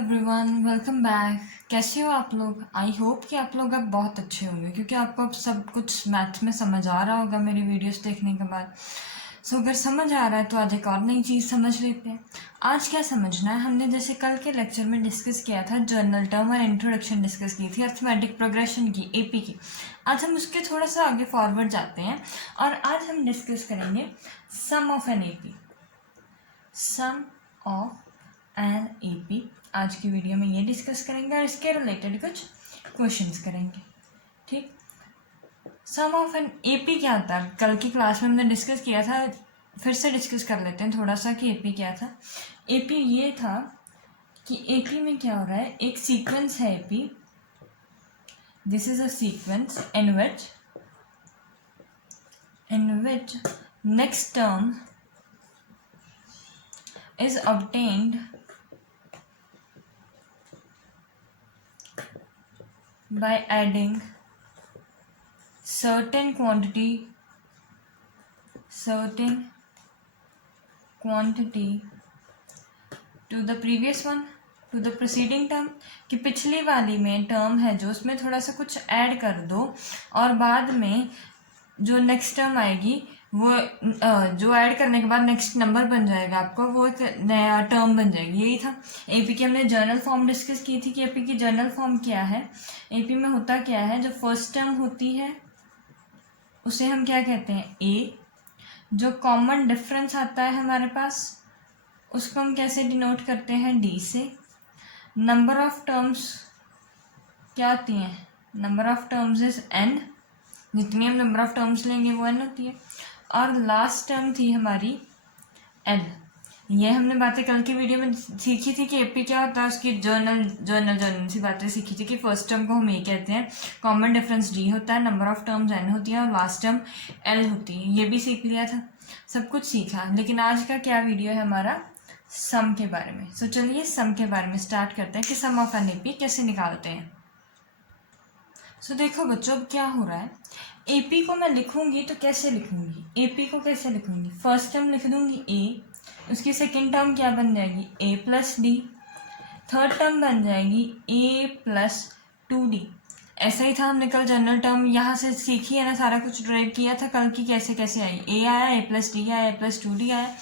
Everyone, welcome back. कैसे हो आप लोग? आई होप कि आप लोग अब बहुत अच्छे होंगे क्योंकि आपको अब सब कुछ मैथ्स में समझ आ रहा होगा मेरी वीडियोस देखने के बाद। अगर समझ आ रहा है तो आज एक और नई चीज़ समझ लेते हैं। आज क्या समझना है, हमने जैसे कल के लेक्चर में डिस्कस किया था जर्नल टर्म और इंट्रोडक्शन डिस्कस की थी अर्थमेटिक प्रोग्रेशन की, एपी की। आज हम उसके थोड़ा सा आगे फॉरवर्ड जाते हैं और आज हम डिस्कस करेंगे sum of n AP. Sum of n AP आज की वीडियो में ये डिस्कस करेंगे और इसके रिलेटेड कुछ क्वेश्चंस करेंगे। ठीक, सम ऑफ एन एपी क्या होता है? कल की क्लास में हमने डिस्कस किया था, फिर से डिस्कस कर लेते हैं थोड़ा सा कि एपी क्या था। एपी ये था कि एपी में क्या हो रहा है, एक सीक्वेंस है AP. This is a sequence in which next term is obtained by adding certain quantity to the previous one, to the preceding term। कि पिछली वाली में टर्म है जो उसमें थोड़ा सा कुछ ऐड कर दो और बाद में जो नेक्स्ट टर्म आएगी वो जो ऐड करने के बाद नेक्स्ट नंबर बन जाएगा आपका, वो एक नया टर्म बन जाएगी। यही था एपी की। हमने जर्नल फॉर्म डिस्कस की थी कि एपी की जर्नल फॉर्म क्या है। एपी में होता क्या है, जो फर्स्ट टर्म होती है उसे हम क्या कहते हैं, ए। जो कॉमन डिफरेंस आता है हमारे पास उसको हम कैसे डिनोट करते हैं, डी से। नंबर ऑफ टर्म्स क्या होती हैं, number of terms is an. जितनी हम नंबर ऑफ टर्म्स लेंगे वो एन होती है। और लास्ट टर्म थी हमारी एल। ये हमने बातें कल की वीडियो में सीखी थी कि एपी क्या होता है, उसकी जर्नल सी बातें सीखी थी कि फर्स्ट टर्म को हम ए कहते हैं, कॉमन डिफरेंस डी होता है, नंबर ऑफ टर्म्स एन होती है और लास्ट टर्म एल होती है। ये भी सीख लिया था, सब कुछ सीखा। लेकिन आज का क्या वीडियो है हमारा, सम के बारे में। सो चलिए सम के बारे में स्टार्ट करते हैं कि सम ऑफ एन एपी कैसे निकालते हैं। सो देखो बच्चों, अब क्या हो रहा है, एपी को मैं लिखूंगी तो कैसे लिखूंगी, एपी को कैसे लिखूंगी, फर्स्ट टर्म लिख दूंगी ए, उसकी सेकेंड टर्म क्या बन जाएगी, ए प्लस डी, थर्ड टर्म बन जाएगी ए प्लस 2d। ऐसा ही था, हमने कल जनरल टर्म यहाँ से सीखी है ना, सारा कुछ ड्राइव किया था कल की, कैसे कैसे आई, ए आया, ए प्लस डी आया, ए प्लस 2d आया,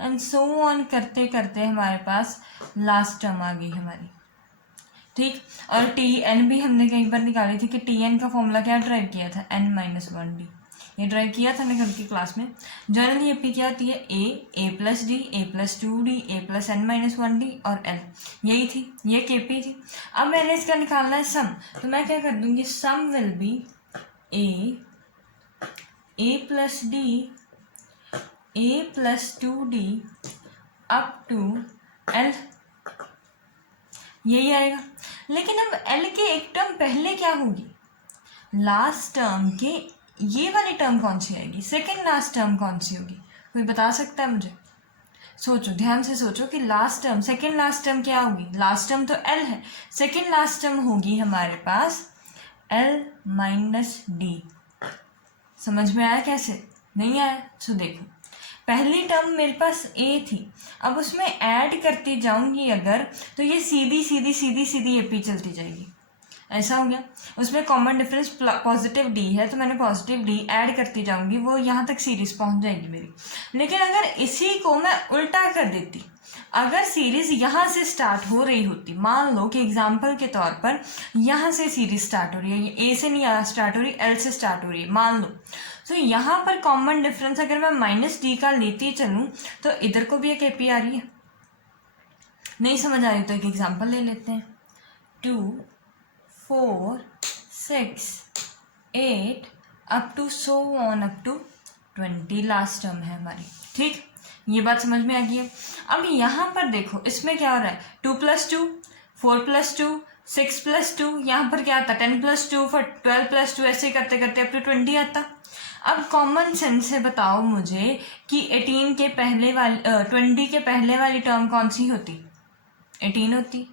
एंड सो ऑन करते करते हमारे पास लास्ट टर्म आ गई हमारी। ठीक, और टी एन भी हमने कई बार निकाली थी कि टी एन का फॉर्मूला क्या ड्राइव किया था, n-1d। ये ड्राइव किया था हमने कल की क्लास में। जनरली एपी क्या आती है, ए plus D, A plus 2d, A plus n-1d और एल। यही थी, ये केपी थी। अब मैंने इसका निकालना है सम, तो मैं क्या कर दूंगी, sum will be a plus D, A plus 2d up to l, यही आएगा। लेकिन अब एल के एक टर्म पहले क्या होगी, लास्ट टर्म के ये वाली टर्म कौन सी आएगी, सेकंड लास्ट टर्म कौन सी होगी, कोई बता सकता है मुझे? सोचो, ध्यान से सोचो कि last term, second last term क्या होगी, लास्ट टर्म तो एल है, सेकंड लास्ट टर्म होगी हमारे पास एल माइनस डी। समझ में आया कैसे? नहीं आया? सो देखो, पहली टर्म मेरे पास ए थी, अब उसमें ऐड करती जाऊंगी अगर, तो ये सीधी सीधी सीधी सीधी एपी चलती जाएगी। ऐसा हो गया, उसमें कॉमन डिफरेंस पॉजिटिव डी है तो मैंने पॉजिटिव डी ऐड करती जाऊंगी, वो यहाँ तक सीरीज पहुँच जाएगी मेरी। लेकिन अगर इसी को मैं उल्टा कर देती, अगर सीरीज यहाँ से स्टार्ट हो रही होती, मान लो कि एग्जाम्पल के तौर पर यहाँ से सीरीज स्टार्ट हो रही है, ए से नहीं स्टार्ट हो रही, एल से स्टार्ट हो रही है मान लो, तो यहाँ पर कॉमन डिफरेंस अगर मैं माइनस डी का लेती चलूँ तो इधर को भी एक एपी आ रही है। नहीं समझ आ रही तो एक एग्जाम्पल ले लेते हैं, 2 4 6 8 up to so on up to 20 last term है हमारी। ठीक, ये बात समझ में आ गई है। अब यहाँ पर देखो, इसमें क्या हो रहा है, 2 + 2 4 + 2 6 + 2, यहाँ पर क्या आता, 10 + 2 12 + 2, ऐसे करते करते अप टू 20 आता। अब कॉमन सेंस से बताओ मुझे कि 18 के पहले वाली 20 के पहले वाली टर्म कौन सी होती, 18 होती।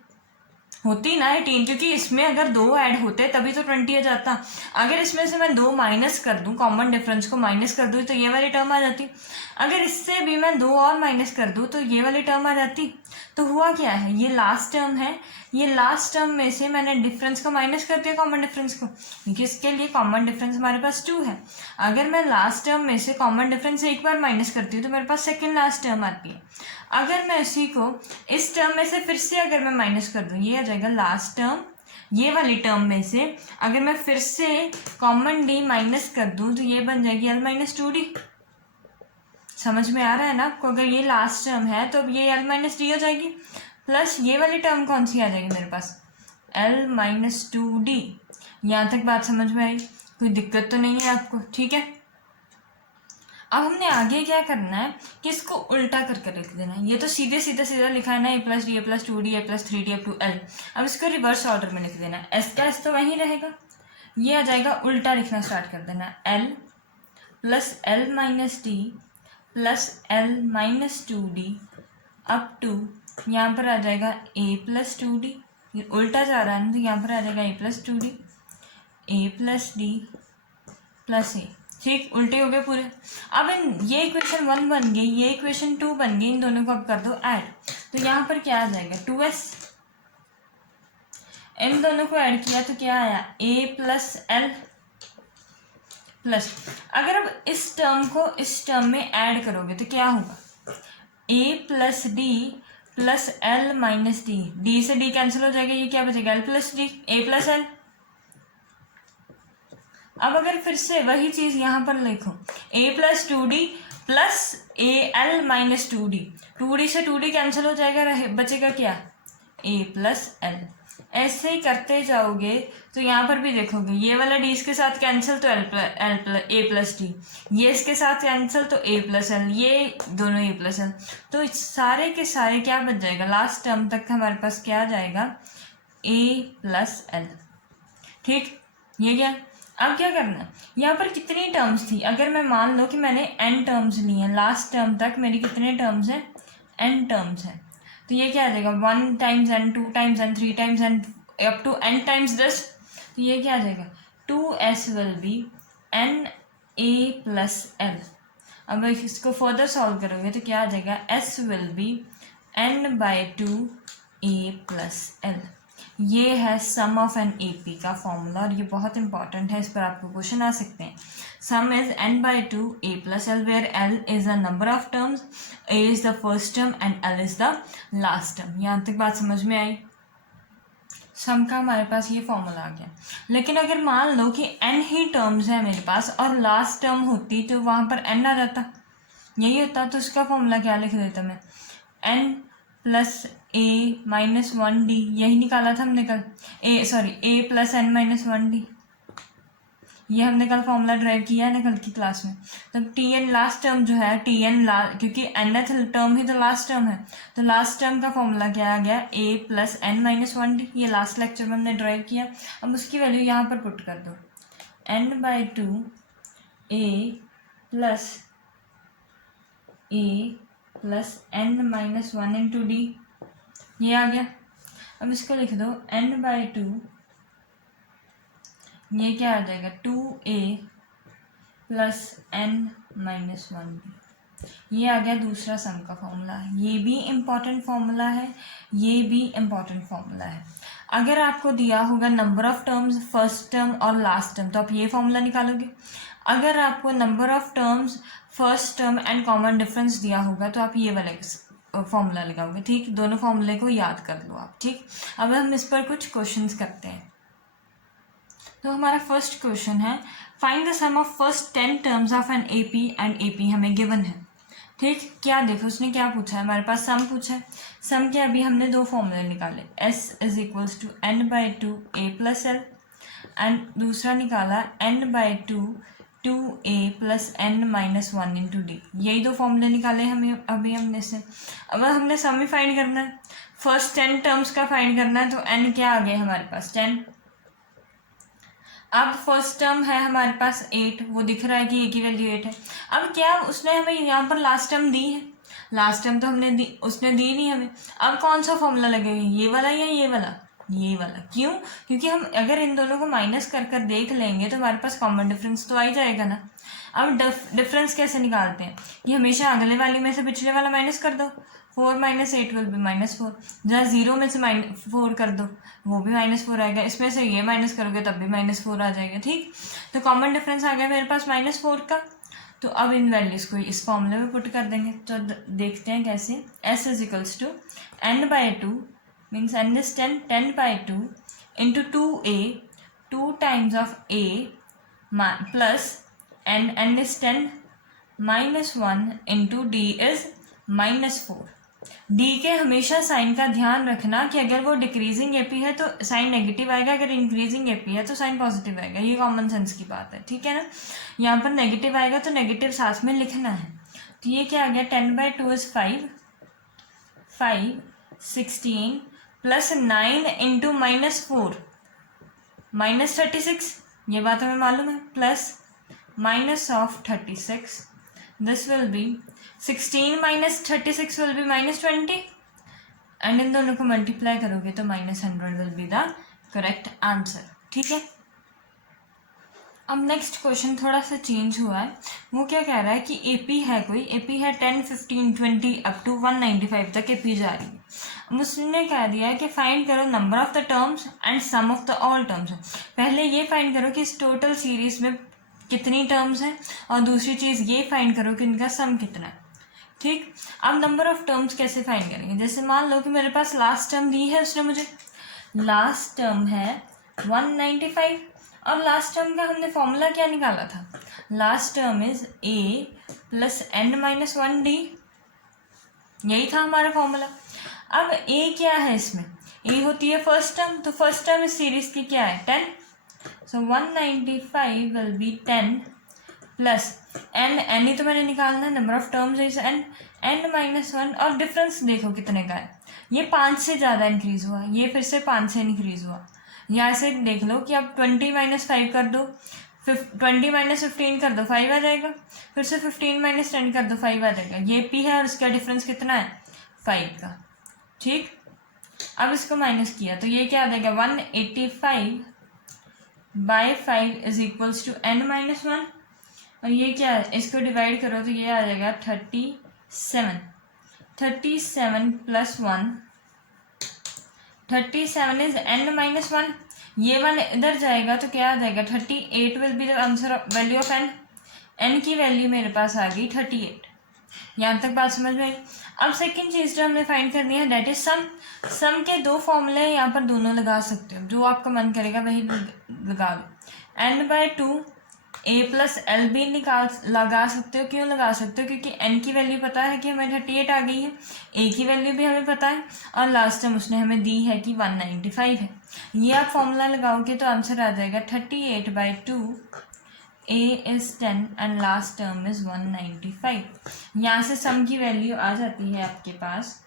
होती ना 18, क्योंकि इसमें अगर 2 ऐड होते तभी तो 20 आ जाता। अगर इसमें से मैं 2 माइनस कर दूं, कॉमन डिफरेंस को माइनस कर दूं, तो ये वाली टर्म आ जाती। अगर इससे भी मैं 2 और माइनस कर दूं तो ये वाली टर्म आ जाती। तो हुआ क्या है, ये लास्ट टर्म है, ये लास्ट टर्म में से मैंने डिफरेंस को माइनस कर दिया, कॉमन डिफरेंस को, क्योंकि इसके लिए कॉमन डिफरेंस हमारे पास 2 है। अगर मैं लास्ट टर्म में से कॉमन डिफरेंस एक बार माइनस करती हूँ तो मेरे पास सेकेंड लास्ट टर्म आती है। अगर मैं इसी को इस टर्म में से फिर से अगर मैं माइनस कर दूँ, ये आ जाएगा लास्ट टर्म, ये वाली टर्म में से अगर मैं फिर से कॉमन डी माइनस कर दूँ तो ये बन जाएगी L माइनस 2D। समझ में आ रहा है ना आपको? अगर ये लास्ट टर्म है तो अब ये L माइनस डी हो जाएगी, प्लस ये वाली टर्म कौन सी आ जाएगी मेरे पास, L माइनस 2D। यहाँ तक बात समझ में आई? कोई दिक्कत तो नहीं है आपको? ठीक है। अब हमने आगे क्या करना है कि इसको उल्टा करके लिख देना है। ये तो सीधे सीधा लिखा है ना, A plus D A plus 2D A plus 3D up to L। अब इसको रिवर्स ऑर्डर में लिख देना है। एस का एस तो वहीं रहेगा, ये आ जाएगा, उल्टा लिखना स्टार्ट कर देना, L plus L minus D plus L minus 2D up to, यहाँ पर आ जाएगा A प्लस 2D, ये उल्टा जा रहा है ना, तो यहाँ पर आ जाएगा A plus 2D A plus d plus a. ठीक, उल्टे हो गए पूरे। अब ये इक्वेशन 1 बन गई, ये इक्वेशन 2 बन गई, इन दोनों को अब कर दो ऐड, तो यहाँ पर क्या आ जाएगा 2s। इन दोनों को ऐड किया तो क्या आया a प्लस एल प्लस, अगर अब इस टर्म को इस टर्म में ऐड करोगे तो क्या होगा, a plus d plus L minus D, D से डी कैंसिल हो जाएगा, ये क्या बचेगा एल प्लस डी, ए प्लस एल। अब अगर फिर से वही चीज यहाँ पर लिखो, a plus 2D plus A L minus 2D, 2D से 2D कैंसिल हो जाएगा, बचेगा क्या a प्लस एल। ऐसे ही करते जाओगे तो यहाँ पर भी देखोगे, ये वाला d इसके साथ कैंसिल तो a प्लस डी, ये इसके साथ कैंसिल तो a प्लस एल, ये दोनों a प्लस एल, तो सारे के सारे क्या बच जाएगा, लास्ट टर्म तक हमारे पास क्या आ जाएगा a प्लस एल। ठीक, ये क्या, अब क्या करना है, यहाँ पर कितनी टर्म्स थी, अगर मैं मान लो कि मैंने n टर्म्स ली हैं, लास्ट टर्म तक मेरी कितने टर्म्स हैं, n टर्म्स हैं, तो ये क्या आ जाएगा 1 times n 2 times n 3 times n up to n times 10, तो ये क्या आ जाएगा 2s will be n a plus L. अब इसको फर्दर सॉल्व करोगे तो क्या आ जाएगा s will be n by 2 a plus L. ये है सम ऑफ एन AP का फॉर्मूला, और ये बहुत इंपॉर्टेंट है, इस पर आपको क्वेश्चन आ सकते हैं। Sum is n by 2 a plus L, where l is the number of terms, a is the first term and l is the last term. यहाँ तक बात समझ में आई? सम का हमारे पास ये फॉर्मूला आ गया। लेकिन अगर मान लो कि n ही टर्म्स है मेरे पास और लास्ट टर्म होती तो वहाँ पर n आ जाता, यही होता, तो उसका फॉर्मूला क्या लिख देता मैं, n plus a minus 1d, यही निकाला था हमने कल, a plus n minus 1d, ये हमने कल फॉर्मूला ड्राइव किया है ना कल की क्लास में। तब tn लास्ट टर्म जो है, tn क्योंकि nth टर्म ही तो लास्ट टर्म है, तो लास्ट टर्म का फॉर्मूला क्या आ गया a plus n minus 1d, ये लास्ट लेक्चर में हमने ड्राइव किया। अब उसकी वैल्यू यहाँ पर पुट कर दो, n by 2 a plus n minus 1 into D, ये आ गया। अब इसको लिख दो n बाई 2, ये क्या आ जाएगा 2a plus n minus 1d, ये आ गया दूसरा सम का फॉर्मूला। ये भी इम्पॉर्टेंट फॉर्मूला है, ये भी इम्पॉर्टेंट फॉर्मूला है। अगर आपको दिया होगा number of terms first term और लास्ट टर्म तो आप ये फॉर्मूला निकालोगे। अगर आपको number of terms first term and common difference दिया होगा तो आप ये वाले फॉर्मूला लगाओगे। ठीक, दोनों फॉर्मूले को याद कर लो आप। ठीक, अब हम इस पर कुछ क्वेश्चंस करते हैं। तो हमारा फर्स्ट क्वेश्चन है, find the sum of first 10 terms of an AP and AP हमें गिवन है। ठीक, क्या देखो उसने क्या पूछा है, हमारे पास सम पूछा है। सम के अभी हमने दो फॉर्मूले निकाले, s is equals to n by 2 a plus L, and दूसरा निकाला n by 2 2a plus n minus 1 into D. यही दो फॉर्मूले निकाले हमें अभी हमने से। अब हमने सम ही फाइंड करना है, फर्स्ट 10 टर्म्स का फाइंड करना है, तो n क्या आ गया हमारे पास 10। अब फर्स्ट टर्म है हमारे पास 8, वो दिख रहा है कि a की वैल्यू 8 है। अब क्या उसने हमें यहाँ पर लास्ट टर्म दी है, लास्ट टर्म तो हमने दी, उसने दी नहीं हमें। अब कौन सा फॉर्मूला लगेगा, ये वाला या ये वाला, ये वाला। क्यों? क्योंकि हम अगर इन दोनों को माइनस कर कर देख लेंगे तो हमारे पास कॉमन डिफरेंस तो आ ही जाएगा ना। अब डिफरेंस कैसे निकालते हैं? ये हमेशा अगले वाली में से पिछले वाला माइनस कर दो, 4 - 8 विल बी -4। जहाँ 0 में से -4 कर दो, वो भी -4 आएगा। इसमें से ये माइनस करोगे तब भी -4 आ जाएगा। ठीक, तो कॉमन डिफरेंस आ गया मेरे पास -4 का। तो अब इन वैल्यूज़ को इस फॉर्मूले में पुट कर देंगे। तो देखते हैं कैसे। s = n/2 means n is 10/2 into 2a, 2 times of a plus n is 10 -1 into d is -4। D के हमेशा साइन का ध्यान रखना कि अगर वो डिक्रीजिंग एपी है तो साइन नेगेटिव आएगा, अगर इंक्रीजिंग एपी है तो साइन पॉजिटिव आएगा। ये कॉमन सेंस की बात है, ठीक है ना। यहाँ पर नेगेटिव आएगा तो नेगेटिव साथ में लिखना है। तो ये क्या आ गया, 10/2 इज 5 16 प्लस 9 इंटू -4 -36, ये बात हमें मालूम है, plus -36, this will be 16 - 36 will be -20 and in दोनों को मल्टीप्लाई करोगे तो -100 will be the correct answer. ठीक है। अब नेक्स्ट क्वेश्चन थोड़ा सा चेंज हुआ है। वो क्या कह रहा है कि एपी है, कोई एपी है 10 15 20 अप टू 195 तक एपी जा रही है। उसने कह दिया है कि फाइंड करो number of the terms and sum of the all terms. पहले ये फाइंड करो कि इस टोटल सीरीज में कितनी टर्म्स हैं, और दूसरी चीज़ ये फाइंड करो कि इनका सम कितना है। ठीक, अब नंबर ऑफ टर्म्स कैसे फाइंड करेंगे? जैसे मान लो कि मेरे पास लास्ट टर्म दी है, उसने मुझे लास्ट टर्म है 195 और लास्ट टर्म का हमने फॉर्मूला क्या निकाला था? Last term is a plus n-1d, यही था हमारा फॉर्मूला। अब a क्या है इसमें? a होती है फर्स्ट टर्म, तो फर्स्ट टर्म इस सीरीज की क्या है? 10। सो 195 विल बी 10 प्लस n ही तो मैंने निकालना है, number of terms is n-1, और डिफरेंस देखो कितने का है। ये 5 से ज़्यादा इंक्रीज हुआ, ये फिर से 5 से इंक्रीज हुआ। यहाँ से देख लो कि अब 20 - 5 कर दो, 20 - 15 कर दो, 5 आ जाएगा। फिर से 15 - 10 कर दो, 5 आ जाएगा। ये p है और इसका डिफरेंस कितना है? 5 का। ठीक, अब इसको माइनस किया तो ये क्या आ जाएगा? 185/5 इज इक्वल्स टू n-1, और ये क्या है? इसको डिवाइड करो तो ये आ जाएगा 37। 37 प्लस 1, 37 इज n-1। ये 1 इधर जाएगा तो क्या आ जाएगा? 38 will be the answer value of n की वैल्यू मेरे पास आ गई 38। यहाँ तक बात समझ में आई। अब सेकंड चीज़ जो हमने फाइंड करनी है दैट इज सम। सम के दो फॉर्मूले यहाँ पर दोनों लगा सकते हो, जो आपका मन करेगा वही लगा लो। n/2 a प्लस एल भी लगा सकते हो। क्यों लगा सकते हो? क्योंकि n की वैल्यू पता है कि हमें 38 आ गई है, a की वैल्यू भी हमें पता है, और लास्ट टाइम उसने हमें दी है कि 195 है। ये आप फॉर्मूला लगाओगे तो आंसर आ जाएगा 38/2, a is 10 and last term is 195। यहाँ से सम की वैल्यू आ जाती है आपके पास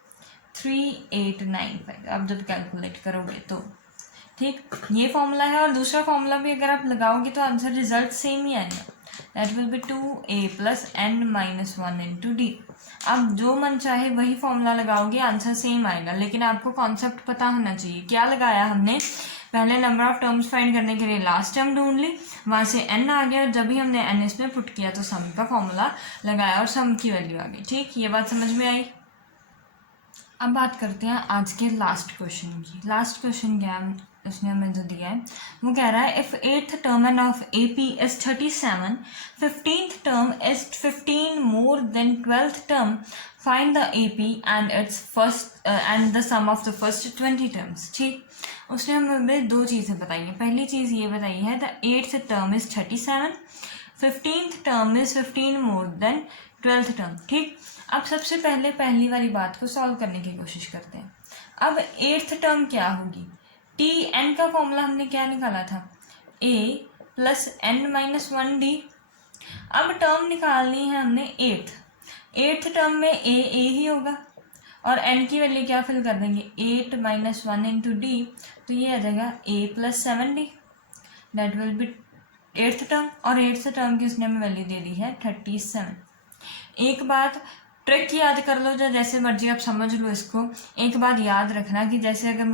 3895 आप जब कैलकुलेट करोगे तो। ठीक, ये फॉर्मूला है, और दूसरा फॉर्मूला भी अगर आप लगाओगे तो आंसर रिजल्ट सेम ही आएगा, that will be 2a plus n-1 into D. आप जो मन चाहे वही फॉर्मूला लगाओगे, आंसर सेम आएगा, लेकिन आपको कॉन्सेप्ट पता होना चाहिए। क्या लगाया हमने? पहले नंबर ऑफ टर्म्स फाइंड करने के लिए लास्ट टर्म ढूंढ ली, वहाँ से n आ गया, और जब भी हमने n इसमें पुट किया तो सम का फॉर्मूला लगाया और सम की वैल्यू आ गई। ठीक, ये बात समझ में आई। अब बात करते हैं आज के लास्ट क्वेश्चन की। लास्ट क्वेश्चन क्या है, उसने हमें जो दिया है वो कह रहा है if 8th term of AP is 37, 15th term is 15 more than 12th term, find the AP and its first and the sum of the first 20 terms. ठीक, उसने हमें दो चीज़ें बताई हैं। पहली चीज़ ये बताई है the 8th term is 37, 15th term is 15 more than 12th term. ठीक, अब सबसे पहले पहली वाली बात को सॉल्व करने की कोशिश करते हैं। अब 8th टर्म क्या होगी? Tn का फॉर्मूला हमने क्या निकाला था? a plus n-1d। अब टर्म निकालनी है हमने 8th टर्म में a ही होगा, और n की वैल्यू क्या फिल कर देंगे? 8 - 1 इंटू डी, तो ये आ जाएगा a plus 7d, that will be 8th term, और 8th टर्म की उसने हमें वैल्यू दे दी है 37। एक बात ट्रिक याद कर लो, जो जैसे मर्जी आप समझ लो इसको। एक बात याद रखना कि जैसे अगर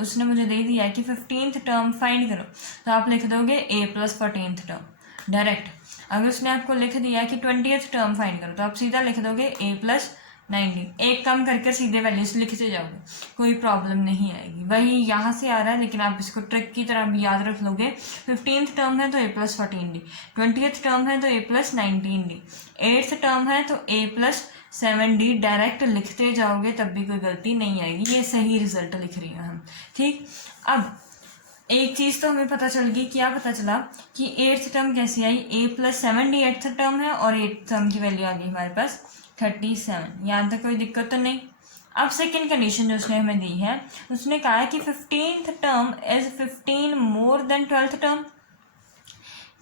उसने मुझे दे दिया है कि 15th टर्म फाइंड करो, तो आप लिख दोगे a + 14th टर्म डायरेक्ट। अगर उसने आपको लिख दिया है कि 20th टर्म फाइंड करो, तो आप सीधा लिख दोगे a + 19। एक कम करके सीधे वैल्यूज लिखते जाओगे, कोई प्रॉब्लम नहीं आएगी। वही यहाँ से आ रहा है, लेकिन आप इसको ट्रिक की तरह भी याद रख लोगे। 15th टर्म है तो a + 14d, 20th टर्म है तो a + 19d, 8th टर्म है तो a + 7d। डायरेक्ट लिखते जाओगे तब भी कोई गलती नहीं आएगी, ये सही रिजल्ट लिख रही हैं हम। ठीक, अब एक चीज़ तो हमें पता चल गई। क्या पता चला कि 8th टर्म कैसी आई, a + 7d 8th टर्म है, और 8th टर्म की वैल्यू आ गई हमारे पास 37। यहाँ तक कोई दिक्कत तो नहीं। अब सेकेंड कंडीशन जो उसने हमें दी है, उसने कहा है कि 15th term is 15 more than 12th term.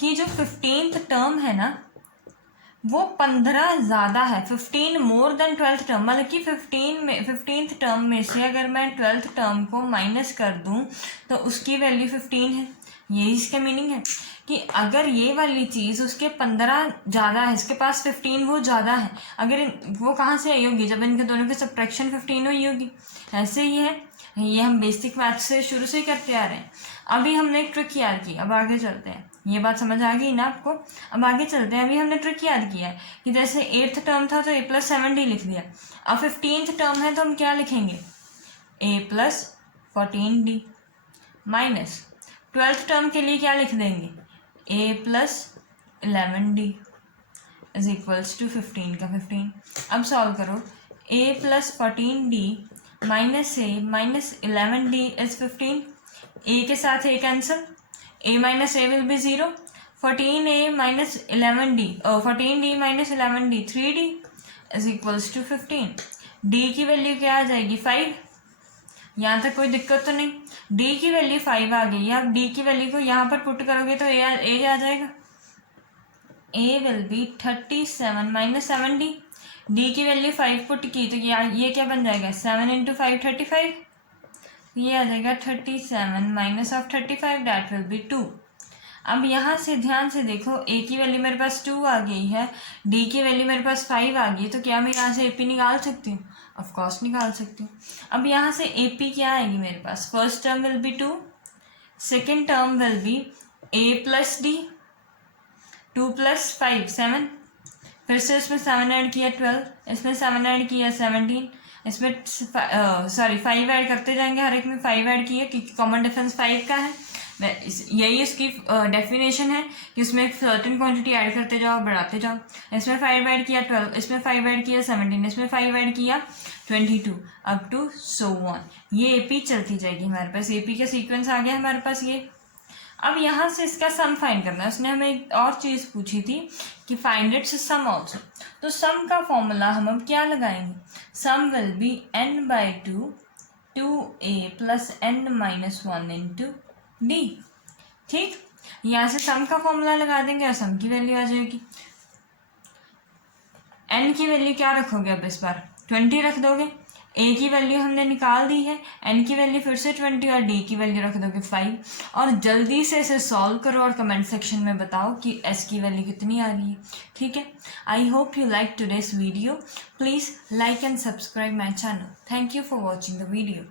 कि जो 15th टर्म है ना वो 15 ज़्यादा है, 15 मोर देन 12th टर्म। मतलब कि 15th टर्म में से अगर मैं 12th टर्म को माइनस कर दूं तो उसकी वैल्यू 15 है। यही इसका मीनिंग है कि अगर ये वाली चीज़ उसके 15 ज़्यादा है, इसके पास 15 वो ज़्यादा है, अगर वो कहाँ से आई होगी, जब इनके दोनों की सब्ट्रैक्शन 15 हुई होगी। ऐसे ही है, ये हम बेसिक मैथ से शुरू से ही करते आ रहे हैं। अभी हमने एक ट्रिक याद की, अब आगे चलते हैं। ये बात समझ आ गई ना आपको? अब आगे चलते हैं। अभी हमने ट्रिक याद किया है कि जैसे 8th टर्म था तो a + 7d लिख दिया। अब 15th टर्म है तो हम क्या लिखेंगे, a + 14d, minus 12th term के लिए क्या लिख देंगे, a + 11d is equals to 15 का 15। अब सॉल्व करो, a + 14d minus a - 11d is 15। a के साथ a cancel, a - a will be 0, 14a - 11d 14d - 11d 3d is equals to 15। d की वैल्यू क्या आ जाएगी, 5। यहाँ तक कोई दिक्कत तो नहीं। d की वैल्यू 5 आ गई है। अब d की वैल्यू को यहाँ पर पुट करोगे तो a आ जाएगा, a will be 37 - 7d। d की वैल्यू 5 पुट की तो ये क्या बन जाएगा, 7 × 5 35। ये आ जाएगा 37 minus of 35, that will be 2। अब यहाँ से ध्यान से देखो, a की वैल्यू मेरे पास 2 आ गई है, d की वैल्यू मेरे पास 5 आ गई, तो क्या मैं यहाँ से AP निकाल सकती हूँ? ऑफ कोर्स निकाल सकती हूँ। अब यहाँ से AP क्या आएगी मेरे पास, first term will be 2, second term will be a + d, 2 + 5 7, फिर से इसमें 7 ऐड किया 12, इसमें 7 ऐड किया 17, इसमें 5 ऐड करते जाएंगे, हर एक में 5 ऐड किए क्योंकि कॉमन डिफरेंस 5 का है। यही इसकी डेफिनेशन है कि उसमें एक सर्टेन क्वांटिटी ऐड करते जाओ, बढ़ाते जाओ। इसमें 5 ऐड किया 12, इसमें 5 ऐड किया 17, इसमें 5 ऐड किया 22, अप टू सो ऑन। ये AP चलती जाएगी हमारे पास, AP का सीक्वेंस आ गया हमारे पास ये। अब यहाँ से इसका सम फाइंड करना है। उसने हमें एक और चीज़ पूछी थी कि फाइंड इट्स सम ऑल्सो। तो सम का फॉर्मूला हम अब क्या लगाएंगे, सम will B n/2 2a + n - 1 × d। ठीक, यहाँ से सम का फॉर्मूला लगा देंगे और सम की वैल्यू आ जाएगी। n की वैल्यू क्या रखोगे, अब इस बार 20 रख दोगे। a की वैल्यू हमने निकाल दी है, n की वैल्यू फिर से 20 और d की वैल्यू रख दोगे 5। और जल्दी से इसे सॉल्व करो और कमेंट सेक्शन में बताओ कि s की वैल्यू कितनी आ रही है। ठीक है, I hope you like today's video. Please like and subscribe my channel. Thank you for watching the video.